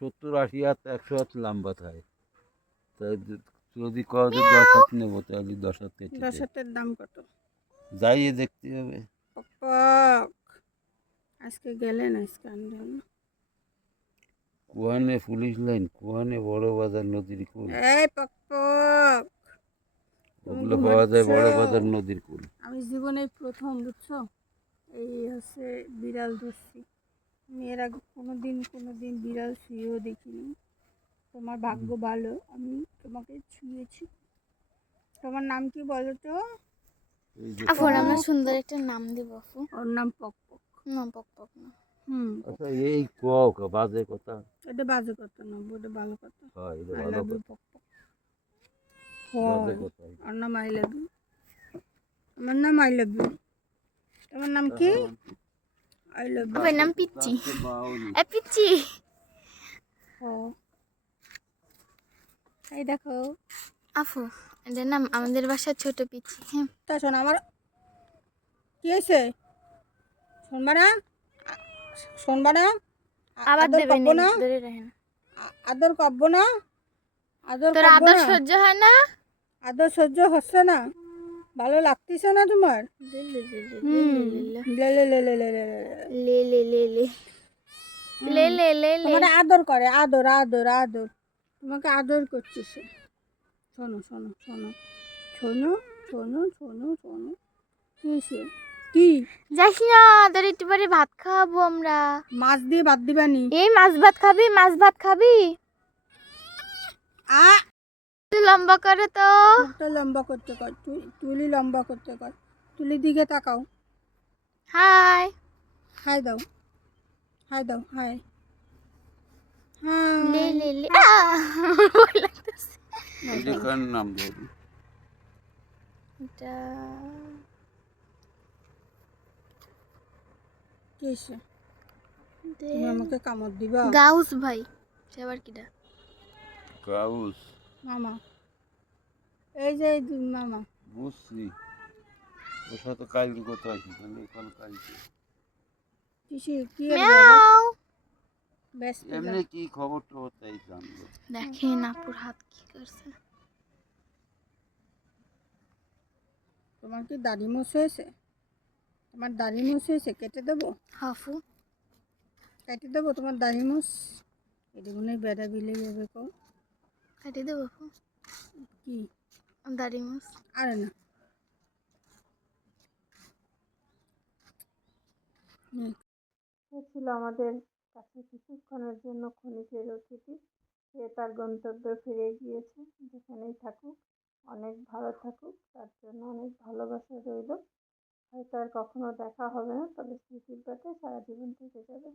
70-80 হাত 100 হাত লম্বা থাকে। তাই যদি কও যে 10 হাত নেবো তাহলে 10 হাত কেটে 10 দেয়। হাতের দাম কত? যাইয়ে দেখতে হবে। পক পক। আজকে গেলেন, আজকে আনলেন না। কুয়ানে পুলিশ লাইন, কুয়ানে বড় বাজার নদীর কুল, এই পক পক, তুমি ওগুলো পাওয়া যায় ঘুমাচ্ছো? বড় বাজার নদীর কুল। আমি জীবনে প্রথম, বুঝছো, এই হচ্ছে বিড়াল ধরছি। আমি এর আগে কোনোদিন বিড়াল ছুঁয়েও দেখিনি। তোমার ভাগ্য ভালো, আমি তোমাকে ছুঁয়েছি। তোমার নাম কি বলো তো? এই যে আপু আমরা সুন্দর একটা নাম দিব আপু। ওর নাম পক পক। না পক পক না। আচ্ছা এই কও বাজে কথা। এটা বাজে কথা না, এটা ভালো কথা। হয় এটা আই ভালো লাভ ইউ কথা, পক পক। বাজে হয়, কথা। ওর নাম আই লাভ ইউ। আমার নাম আই লাভ ইউ। তোমার নাম কি? I love you. আপনার নাম পিচ্চি। এ পিচ্চি। এই দেখো, আপু এটার নাম আমাদের বাসার ছোট পিচ্চি। হ্যাঁ তা শোন, আমার কি হয়েছে? শুনবা না? শুনবা না? আবার আদর দেবেন, করব না? ধরে রাখেন। আদর করব না? আদর তোর করব আদর না? সহ্য হয় না? আদর সহ্য হচ্ছে না? ভালো লাগতেছে না তোমার? লে লে লে লে হুম, লে লে লে লে লে লে লে লে লে। লে লে লে লে লে লে লে লে। তোমার আদর করে, আদর আদর আদর, তোমাকে আদর করতেছে। শোনো শোনো শোনো শোনো শোনো শোনো শোনো, কি হয়েছে? কি? যাইস না, তোর একটু পরে ভাত খাওয়াবো আমরা। মাছ দিয়ে ভাত দিবানি? এই মাছ ভাত খাবি? মাছ ভাত খাবি? আ লম্বা করে তো। মুখটা লম্বা করতে কর, তুলি লম্বা করতে কর। তুলির দিকে তাকাও। হাই। হাই দাও, হাই দাও, হাই। লে হাই। লে লে। এটা কার নাম ধরি? এটা কি হয়েছে? তুমি আমাকে কামড় দিবা? গাউস ভাই। সে আবার কিটা? কাউস। মামা, এই যে মামা। বুঝছি, ওর সাথে কালকে কথা আছে, তাহলে এখন কালকে কিসে কি এর ব্যাপার? মিয়াও। ব্যস্ত যা। এমনি কি খবর টবর তাই জানবো। দেখেন আপুর হাত কি করছে। তোমার কি দাড়ি মুছ হয়েছে? তোমার দাড়ি মুছ হয়েছে, কেটে দেবো? হাফু কেটে দেবো তোমার দাড়ি মুছ? এটা মনে হয় বেড়া বিলে যাবে কো। কাটি দেবো আপু কি? দাড়ি মুছ। আরে না, ছিল আমাদের কাছে কিছুক্ষণের জন্য ক্ষণিকের অতিথি। সে তার গন্তব্যে ফিরে গিয়েছে। যেখানেই থাকুক অনেক ভালো থাকুক, তার জন্য অনেক ভালোবাসা রইল। হয়তো আর কখনো দেখা হবে না, তবে স্মৃতির পাতে সারা জীবন থেকে যাবে।